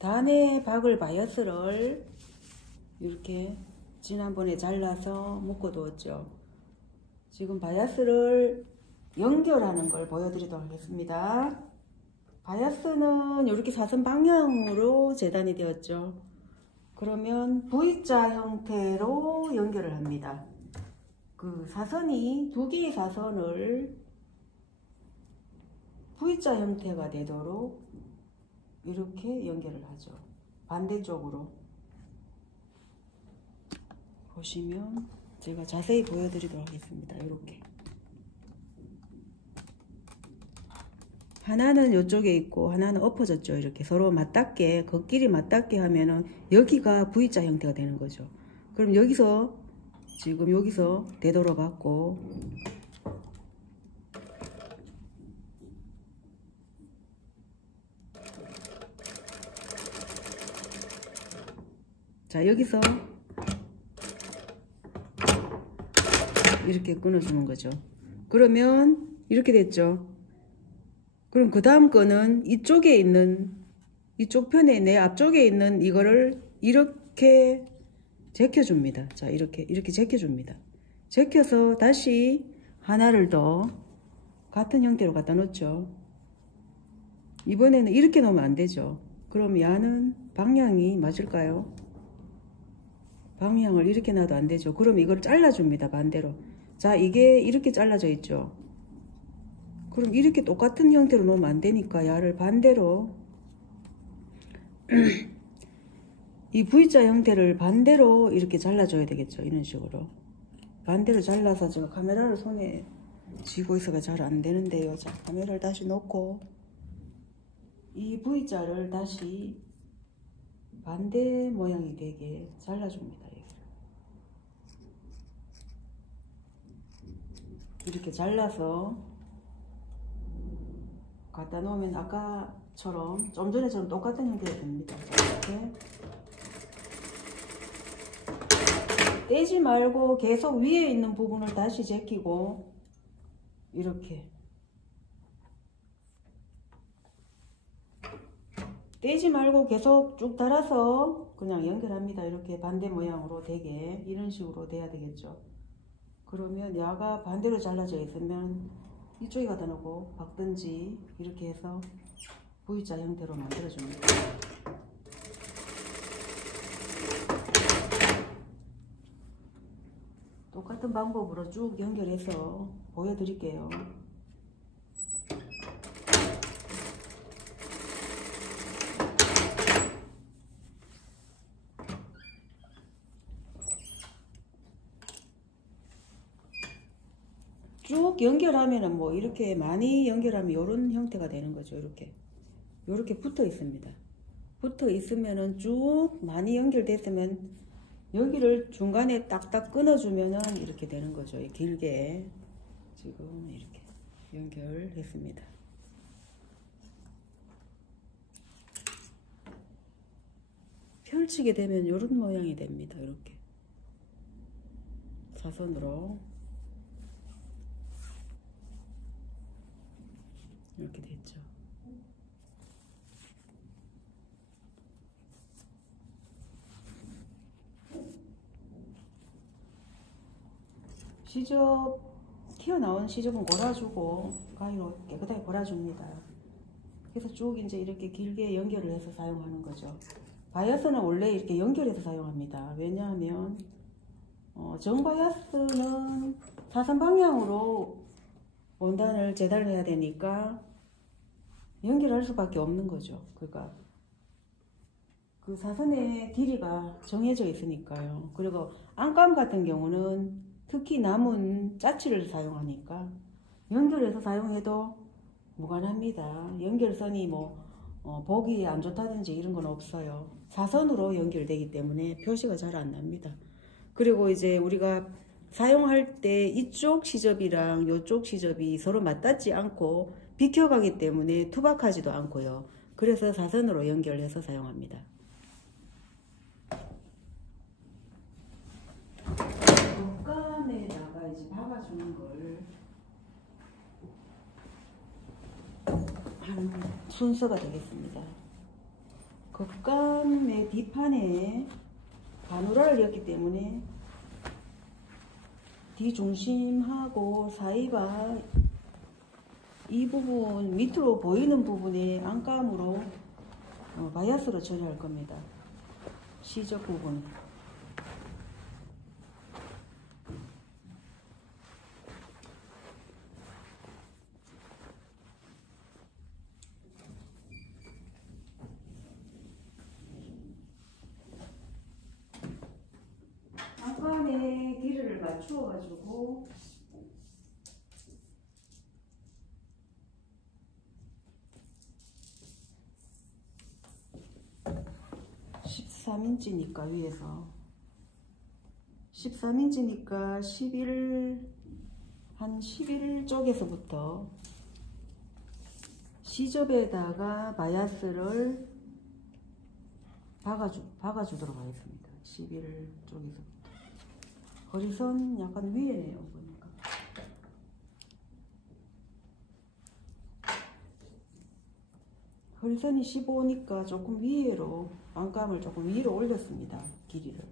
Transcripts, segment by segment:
단에 박을 바이어스를 이렇게 지난번에 잘라서 묶어두었죠. 지금 바이어스를 연결하는 걸 보여드리도록 하겠습니다. 바이어스는 이렇게 사선 방향으로 재단이 되었죠. 그러면 V자 형태로 연결을 합니다. 그 사선이 두 개의 사선을 V자 형태가 되도록 이렇게 연결을 하죠. 반대쪽으로 보시면 제가 자세히 보여드리도록 하겠습니다. 이렇게 하나는 이쪽에 있고 하나는 엎어졌죠. 이렇게 서로 맞닿게 겉길이 맞닿게 하면은 여기가 V자 형태가 되는 거죠. 그럼 여기서 지금 여기서 되돌아봤고 자 여기서 이렇게 끊어주는 거죠. 그러면 이렇게 됐죠. 그럼 그 다음 거는 이쪽에 있는 이쪽 편에 내 앞쪽에 있는 이거를 이렇게 제껴줍니다. 자 이렇게 제껴줍니다. 제껴서 다시 하나를 더 같은 형태로 갖다 놓죠. 이번에는 이렇게 놓으면 안 되죠. 그럼 야는 방향이 맞을까요? 방향을 이렇게 놔도 안 되죠. 그럼 이걸 잘라줍니다. 반대로. 자 이게 이렇게 잘라져 있죠. 그럼 이렇게 똑같은 형태로 놓으면 안 되니까 야를 반대로 이 V자 형태를 반대로 이렇게 잘라줘야 되겠죠. 이런 식으로 반대로 잘라서 제가 카메라를 손에 쥐고 있어가 잘 안 되는데요. 자 카메라를 다시 놓고 이 V자를 다시 반대 모양이 되게 잘라줍니다. 이렇게 잘라서 갖다 놓으면 아까처럼 좀 전에처럼 똑같은 형태가 됩니다. 이렇게 떼지 말고 계속 위에 있는 부분을 다시 제끼고 이렇게 떼지 말고 계속 쭉 달아서 그냥 연결합니다. 이렇게 반대 모양으로 되게 이런 식으로 돼야 되겠죠. 그러면 야가 반대로 잘라져 있으면 이쪽에 갖다 놓고 박든지 이렇게 해서 V자 형태로 만들어줍니다. 똑같은 방법으로 쭉 연결해서 보여드릴게요. 쭉 연결하면은 뭐 이렇게 많이 연결하면 이런 형태가 되는 거죠. 이렇게 붙어 있습니다. 붙어 있으면은 쭉 많이 연결됐으면 여기를 중간에 딱딱 끊어주면은 이렇게 되는 거죠. 길게 지금 이렇게 연결했습니다. 펼치게 되면 이런 모양이 됩니다. 이렇게 사선으로 이렇게 됐죠. 시접 튀어나온 시접은 골아주고 가위로 깨끗하게 골아줍니다. 그래서 쭉 이제 이렇게 길게 연결을 해서 사용하는 거죠. 바이어스는 원래 이렇게 연결해서 사용합니다. 왜냐하면 정바이어스는 사선 방향으로 원단을 재단을 해야 되니까 연결할 수밖에 없는 거죠. 그러니까 그 사선의 길이가 정해져 있으니까요. 그리고 안감 같은 경우는 특히 남은 짜치를 사용하니까 연결해서 사용해도 무관합니다. 연결선이 뭐 보기 안 좋다든지 이런 건 없어요. 사선으로 연결되기 때문에 표시가 잘 안 납니다. 그리고 이제 우리가 사용할 때 이쪽 시접이랑 이쪽 시접이 서로 맞닿지 않고 비켜가기 때문에 투박하지도 않고요. 그래서 사선으로 연결해서 사용합니다. 옷감에다가 이제 박아주는 걸 하는 순서가 되겠습니다. 겉감의 뒷판에 바누라를 였기 때문에 뒤중심하고 사이바 이 부분 밑으로 보이는 부분에 안감으로 바이아스로 처리할 겁니다. 시접 부분. 안감의 길이를 맞추어 가지고 13인치니까 위에서 13인치니까 11 쪽에서부터 시접에다가 바이아스를 박아주도록 하겠습니다. 11 쪽에서부터. 거리선 약간 위에네요. 보니까. 거리선이 15니까 조금 위로 안감을 조금 위로 올렸습니다. 길이를.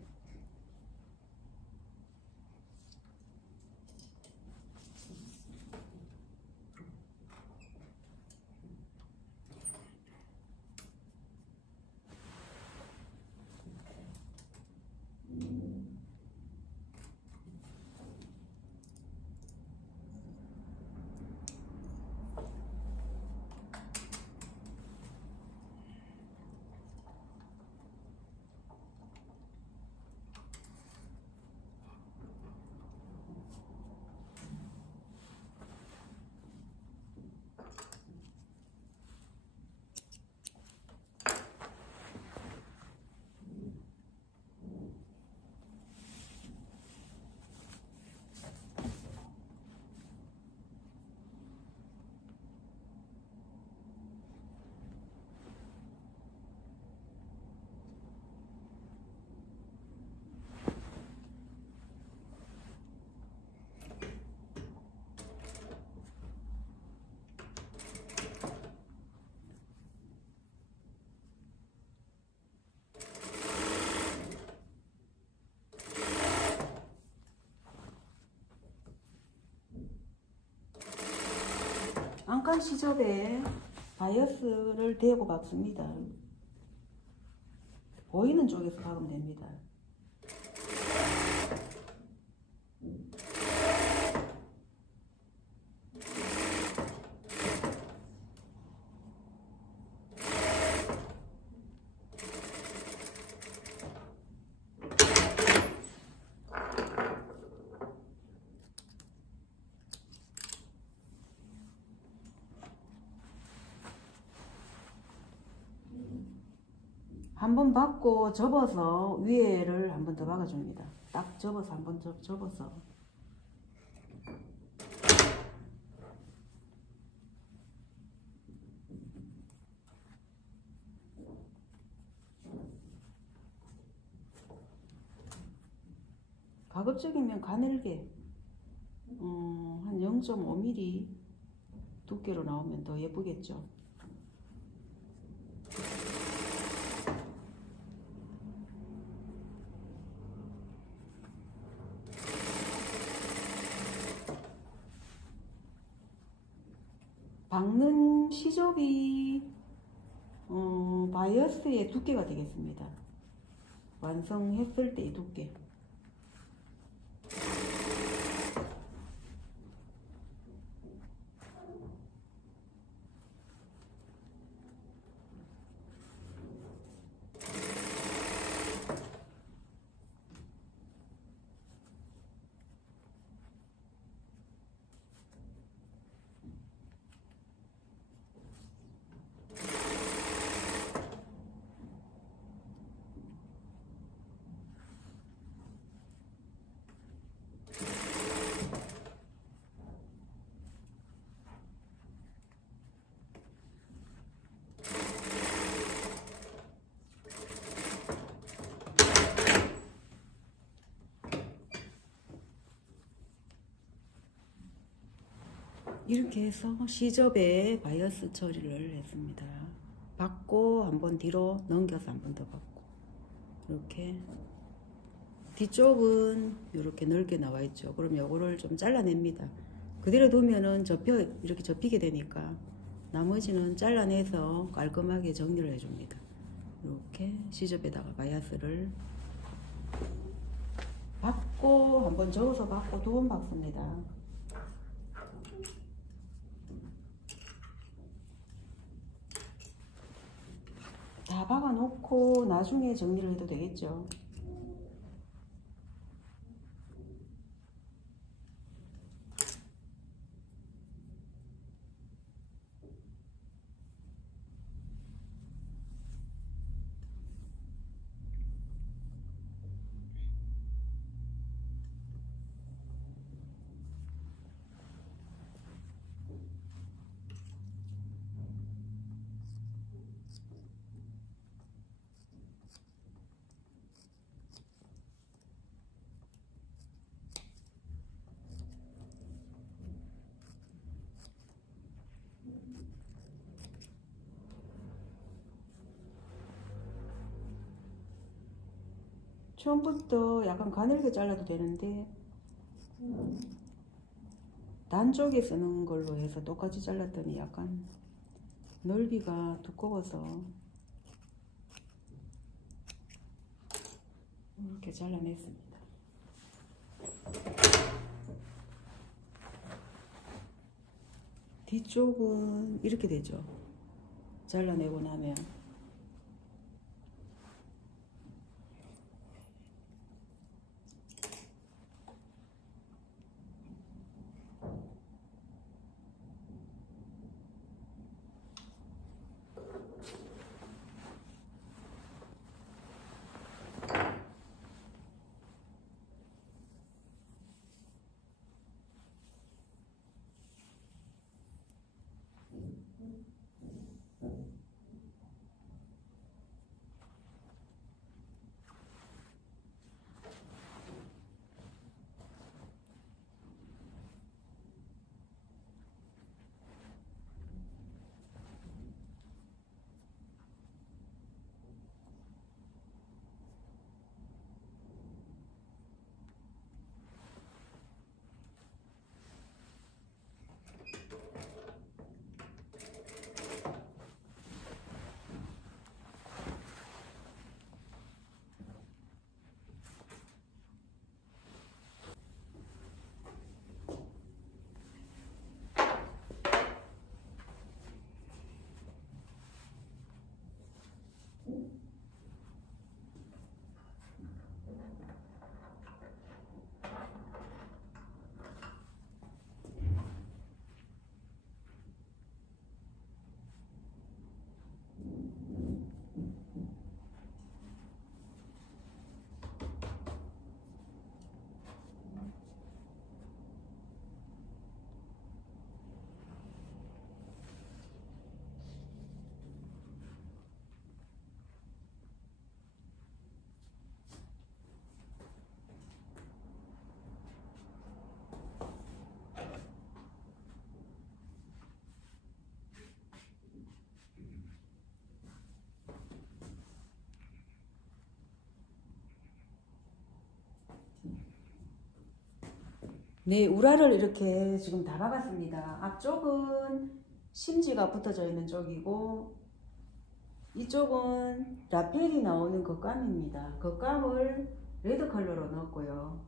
안감 시접에 바이어스를 대고 박습니다. 보이는 쪽에서 박으면 됩니다. 한번 박고 접어서 위에를 한 번 더 박아줍니다. 딱 접어서 한 번 접어서. 가급적이면 가늘게 한 0.5mm 두께로 나오면 더 예쁘겠죠. 박는 시접이 바이어스의 두께가 되겠습니다. 완성했을 때의 두께. 이렇게 해서 시접에 바이어스 처리를 했습니다. 받고 한번 뒤로 넘겨서 한 번 더 받고, 이렇게 뒤쪽은 이렇게 넓게 나와 있죠. 그럼 요거를 좀 잘라냅니다. 그대로 두면은 이렇게 접히게 되니까 나머지는 잘라내서 깔끔하게 정리를 해줍니다. 이렇게 시접에다가 바이아스를 받고 한번 저어서 받고 두 번 받습니다. 다 박아 놓고 나중에 정리를 해도 되겠죠. 처음부터 약간 가늘게 잘라도 되는데 단 쪽에 쓰는 걸로 해서 똑같이 잘랐더니 약간 넓이가 두꺼워서 이렇게 잘라냈습니다. 뒤쪽은 이렇게 되죠. 잘라내고 나면 네, 우라를 이렇게 지금 다 박았습니다. 앞쪽은 심지가 붙어져 있는 쪽이고 이쪽은 라펠이 나오는 겉감입니다. 겉감을 레드 컬러로 넣었고요.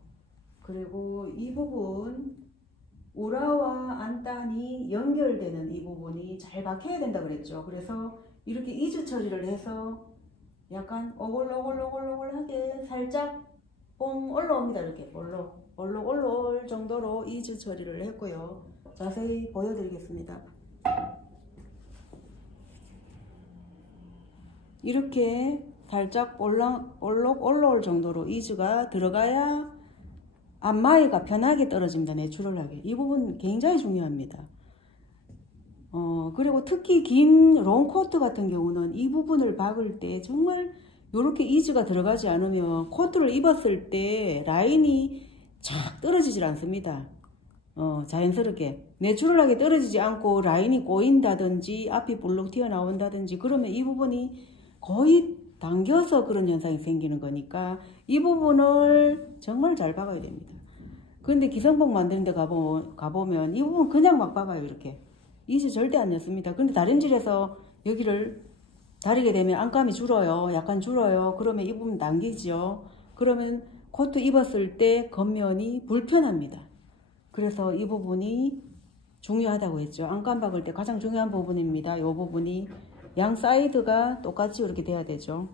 그리고 이 부분 우라와 안단이 연결되는 이 부분이 잘 박혀야 된다 그랬죠. 그래서 이렇게 이즈 처리를 해서 약간 오글오글오글오글하게 살짝 뽕 올라옵니다. 이렇게 올라올 정도로 이즈 처리를 했고요. 자세히 보여드리겠습니다. 이렇게 살짝 올라올 정도로 이즈가 들어가야 앞마이가 편하게 떨어집니다. 내추럴하게. 이 부분 굉장히 중요합니다. 그리고 특히 긴 롱코트 같은 경우는 이 부분을 박을 때 정말 이렇게 이즈가 들어가지 않으면 코트를 입었을 때 라인이 착 떨어지질 않습니다. 자연스럽게 내추럴하게 떨어지지 않고 라인이 꼬인다든지 앞이 볼록 튀어나온다든지 그러면 이 부분이 거의 당겨서 그런 현상이 생기는 거니까 이 부분을 정말 잘 박아야 됩니다. 그런데 기성복 만드는 데 가보면 이 부분 그냥 막 박아요. 이렇게 이즈 절대 안 였습니다. 근데 다림질에서 여기를 다리게 되면 안감이 줄어요. 약간 줄어요. 그러면 이 부분 당기죠. 그러면 코트 입었을 때 겉면이 불편합니다. 그래서 이 부분이 중요하다고 했죠. 안감 박을 때 가장 중요한 부분입니다. 이 부분이 양 사이드가 똑같이 이렇게 돼야 되죠.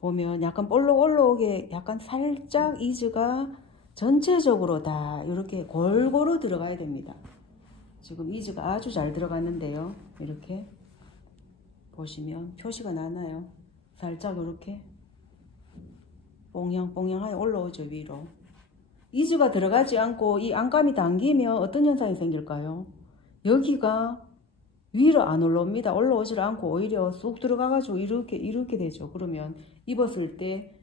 보면 약간 볼록 올라오게 약간 살짝 이즈가 전체적으로 다 이렇게 골고루 들어가야 됩니다. 지금 이즈가 아주 잘 들어갔는데요. 이렇게 보시면 표시가 나나요? 살짝 이렇게 뽕냥뽕냥하게 올라오죠. 위로. 이즈가 들어가지 않고 이 안감이 당기면 어떤 현상이 생길까요? 여기가 위로 안 올라옵니다. 올라오질 않고 오히려 쑥 들어가가지고 이렇게 되죠. 그러면 입었을 때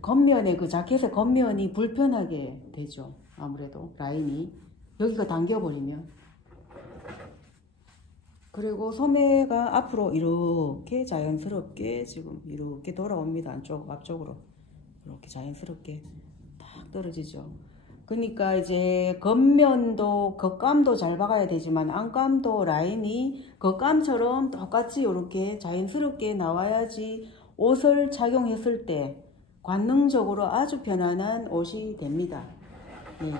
겉면에 그 자켓의 겉면이 불편하게 되죠. 아무래도 라인이 여기가 당겨버리면. 그리고 소매가 앞으로 이렇게 자연스럽게 지금 이렇게 돌아옵니다. 앞쪽으로 이렇게 자연스럽게 딱 떨어지죠. 그러니까 이제 겉면도 겉감도 잘 박아야 되지만 안감도 라인이 겉감처럼 똑같이 이렇게 자연스럽게 나와야지 옷을 착용했을 때 관능적으로 아주 편안한 옷이 됩니다. 예.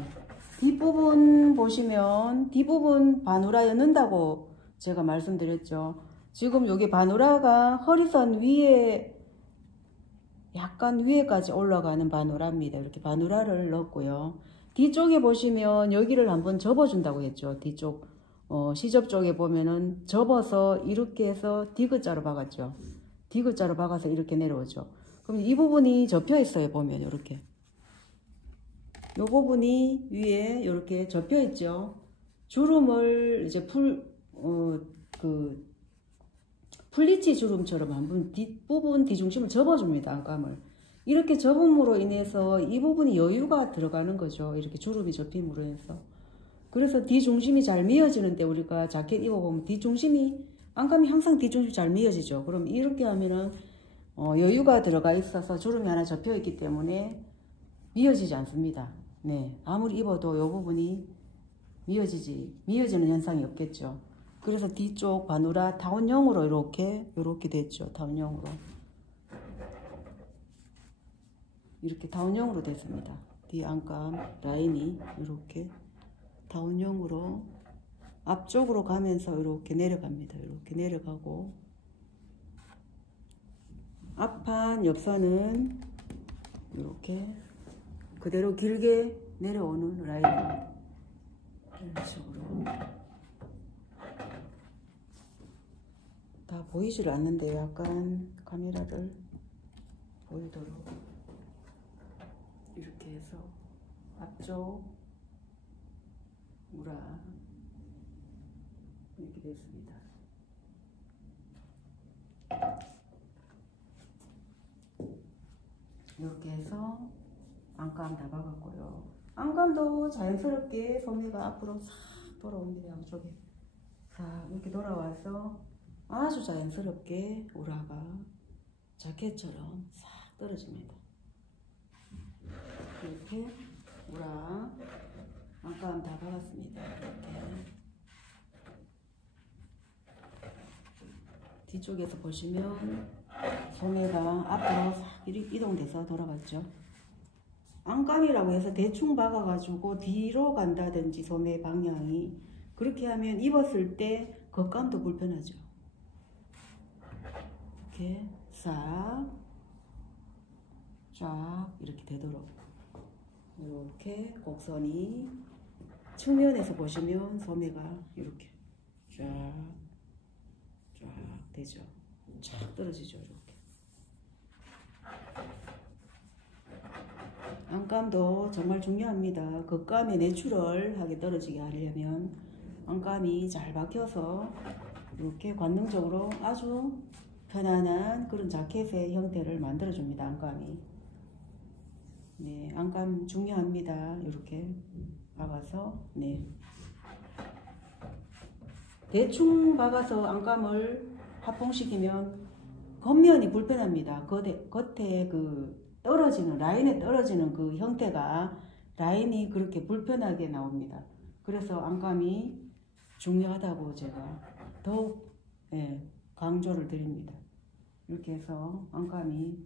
뒷부분 보시면 뒷부분 바누라 였는다고 제가 말씀드렸죠. 지금 여기 바누라가 허리선 위에 약간 위에까지 올라가는 바누라입니다. 이렇게 바누라를 넣었고요. 뒤쪽에 보시면 여기를 한번 접어준다고 했죠. 뒤쪽 시접 쪽에 보면은 접어서 이렇게 해서 디귿자로 박았죠. 디귿자로 박아서 이렇게 내려오죠. 그럼 이 부분이 접혀 있어요. 보면 이렇게 이 부분이 위에 이렇게 접혀 있죠. 주름을 이제 플리치 주름처럼 한번 뒷부분 뒤중심을 접어줍니다. 안감을 이렇게 접음으로 인해서 이 부분이 여유가 들어가는 거죠. 이렇게 주름이 접힘으로 해서. 그래서 뒤중심이 잘 미어지는데 우리가 자켓 입어보면 뒤중심이 안감이 항상 뒤중심이 잘 미어지죠. 그럼 이렇게 하면은 여유가 들어가 있어서 주름이 하나 접혀 있기 때문에 미어지지 않습니다. 네, 아무리 입어도 이 부분이 미어지는 현상이 없겠죠. 그래서 뒤쪽 바누라 타원형으로 이렇게 됐죠. 타원형으로 이렇게 타원형으로 됐습니다. 뒤 안감 라인이 이렇게 타원형으로 앞쪽으로 가면서 이렇게 내려갑니다. 이렇게 내려가고 앞판 옆선은 이렇게 그대로 길게 내려오는 라인입니다. 이런 식으로 다 보이질 않는데 약간 카메라를 보이도록 이렇게 해서 앞쪽 무라 이렇게 됐습니다. 이렇게 해서 안감 다 박았고요. 안감도 자연스럽게 소매가 앞으로 싹 돌아옵니다. 양쪽에 싹 이렇게 돌아와서 아주 자연스럽게 우라가 자켓처럼 싹 떨어집니다. 이렇게 우라 안감 다 박았습니다. 이렇게 뒤쪽에서 보시면 소매가 앞으로 싹 이동돼서 돌아갔죠. 안감이라고 해서 대충 박아가지고 뒤로 간다든지 소매 방향이 그렇게 하면 입었을 때 겉감도 불편하죠. 이렇게 싹 쫙 이렇게 되도록 이렇게 곡선이 측면에서 보시면 소매가 이렇게 쫙 되죠. 쫙 떨어지죠. 이렇게 안감도 정말 중요합니다. 겉감이 내추럴하게 떨어지게 하려면 안감이 잘 박혀서 이렇게 관능적으로 아주 편안한 그런 자켓의 형태를 만들어줍니다. 안감이 네, 안감 중요합니다. 이렇게 박아서, 네. 대충 박아서 안감을 합봉시키면 겉면이 불편합니다. 겉에 그 떨어지는, 라인에 떨어지는 그 형태가 라인이 그렇게 불편하게 나옵니다. 그래서 안감이 중요하다고 제가 더욱 강조를 드립니다. 이렇게 해서 안감이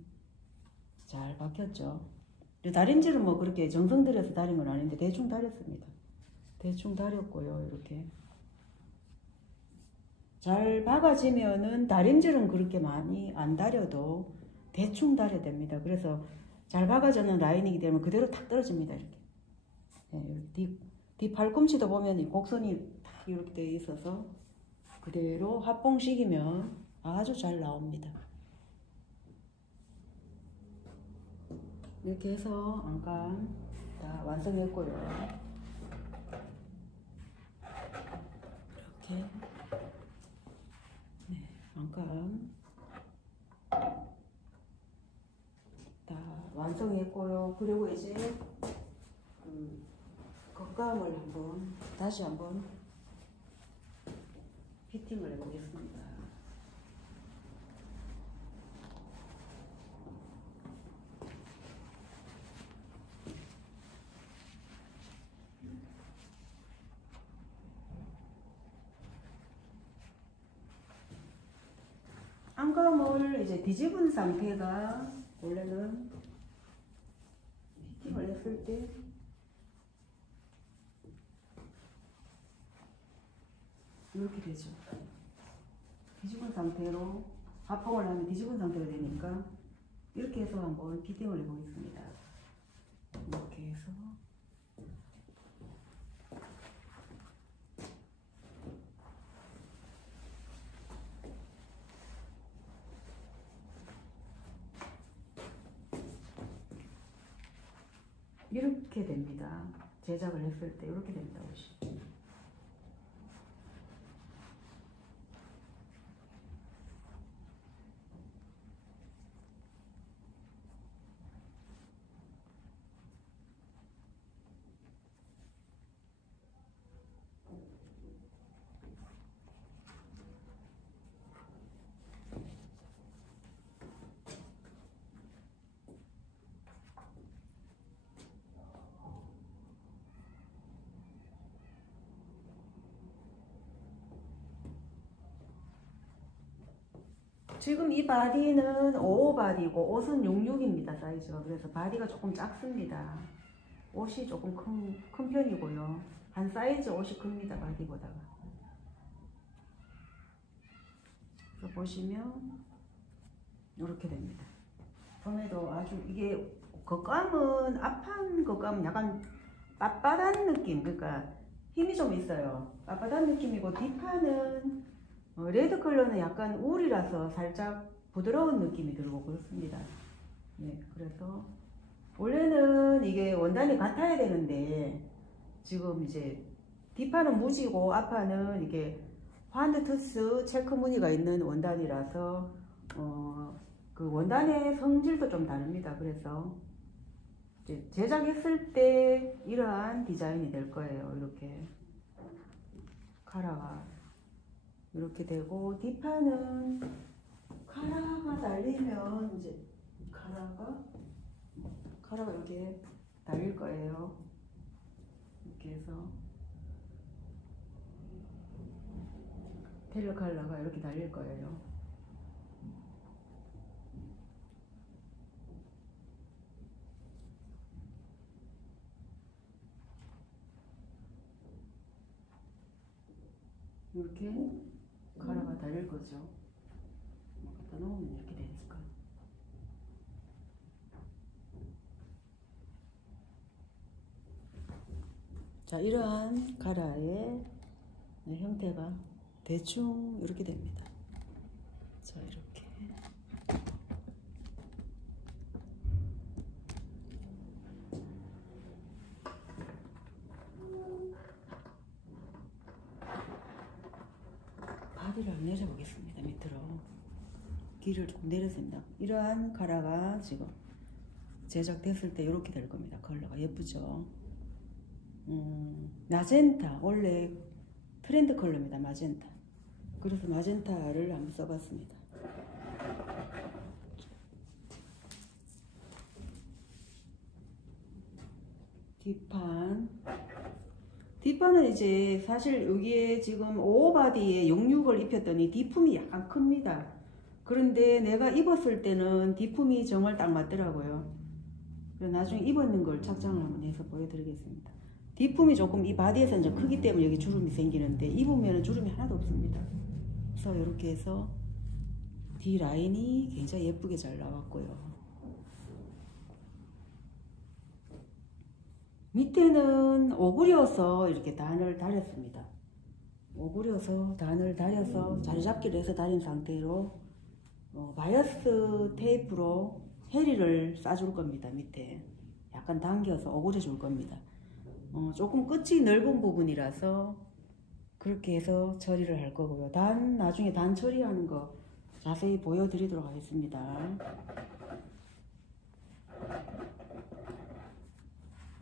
잘 박혔죠. 다림질은 뭐 그렇게 정성 들여서 다린 건 아닌데 대충 다렸습니다. 대충 다렸고요. 이렇게 잘 박아지면은 다림질은 그렇게 많이 안 다려도 대충 다려야 됩니다. 그래서 잘 박아지는 라인이기 때문에 그대로 탁 떨어집니다. 이렇게. 뒤 팔꿈치도 보면 이 곡선이 탁 이렇게 되어 있어서 그대로 합봉시키면 아주 잘 나옵니다. 이렇게 해서 안감 다 완성했고요. 이렇게 안감 다 완성했고요. 그리고 이제 겉감을 다시 한번 피팅을 해보겠습니다. 안감을 이제 뒤집은 상태가 원래는 피팅을 했을 때 이렇게 되죠. 뒤집은 상태로 합봉을 하면 뒤집은 상태가 되니까 이렇게 해서 한번 피팅을 해보겠습니다. 이렇게 해서 이렇게 됩니다. 제작을 했을 때 이렇게 됩니다. 옷이. 지금 이 바디는 55 바디고 옷은 66입니다. 사이즈가. 그래서 바디가 조금 작습니다. 옷이 조금 큰 편이고요. 한 사이즈 옷이 큽니다. 바디보다가. 그래서 보시면 이렇게 됩니다. 소매도 아주 이게 겉감은 앞판 겉감은 약간 빳빳한 느낌, 그러니까 힘이 좀 있어요. 빳빳한 느낌이고 뒷판은 레드 컬러는 약간 울이라서 살짝 부드러운 느낌이 들고 그렇습니다. 네, 그래서 원래는 이게 원단이 같아야 되는데 지금 이제 뒷판은 무지고 앞판은 이게 환드투스 체크 무늬가 있는 원단이라서 그 원단의 성질도 좀 다릅니다. 그래서 이제 제작했을 때 이러한 디자인이 될 거예요. 이렇게 카라가 이렇게 되고 뒷판은 카라가 달리면 이제 카라가 이렇게 달릴 거예요. 이렇게 해서 텔러 컬러가 이렇게 달릴 거예요. 이렇게 카라가 달릴 거죠. 갖다 놓으면 이렇게 되니까. 자, 이러한 카라의 형태가 대충 이렇게 됩니다. 자, 이렇게. 바디를 한번 내려보겠습니다. 밑으로. 길을 조금 내렸습니다. 이러한 카라가 지금 제작됐을 때 이렇게 될 겁니다. 컬러가 예쁘죠. 마젠타 원래 트렌드 컬러입니다. 마젠타. 그래서 마젠타를 한번 써봤습니다. 뒷판은 이제 사실 여기에 지금 오버바디에 66을 입혔더니 뒷품이 약간 큽니다. 그런데 내가 입었을 때는 뒷품이 정말 딱 맞더라고요. 그래서 나중에 입었는 걸 착장을 한번 해서 보여드리겠습니다. 뒷품이 조금 이 바디에서는 좀 크기 때문에 여기 주름이 생기는데 입으면 주름이 하나도 없습니다. 그래서 이렇게 해서 뒤 라인이 굉장히 예쁘게 잘 나왔고요. 밑에는 오그려서 이렇게 단을 달였습니다. 오그려서 단을 달여서 자리잡기를 해서 달인 상태로 바이어스 테이프로 헤리를 싸줄 겁니다. 밑에 약간 당겨서 오그려 줄 겁니다. 조금 끝이 넓은 부분이라서 그렇게 해서 처리를 할 거고요. 나중에 단 처리하는 거 자세히 보여드리도록 하겠습니다.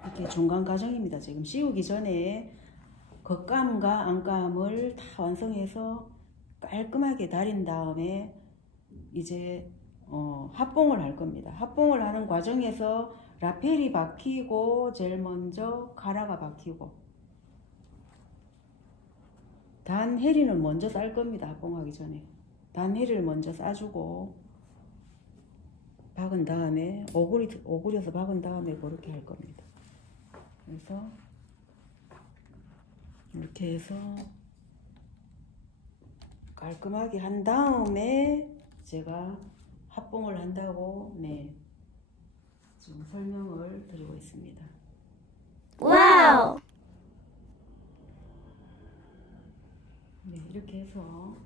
이렇게 중간 과정입니다. 지금 씌우기 전에 겉감과 안감을 다 완성해서 깔끔하게 달인 다음에 이제 합봉을 할 겁니다. 합봉을 하는 과정에서 라펠이 박히고 제일 먼저 카라가 박히고 단 헤리는 먼저 쌀 겁니다. 합봉하기 전에 단 헤리를 먼저 싸주고 박은 다음에 오그려서 박은 다음에 그렇게 할 겁니다. 그래서 이렇게 해서 깔끔하게 한 다음에 제가 합봉을 한다고 지금 설명을 드리고 있습니다. 와우! 네, 이렇게 해서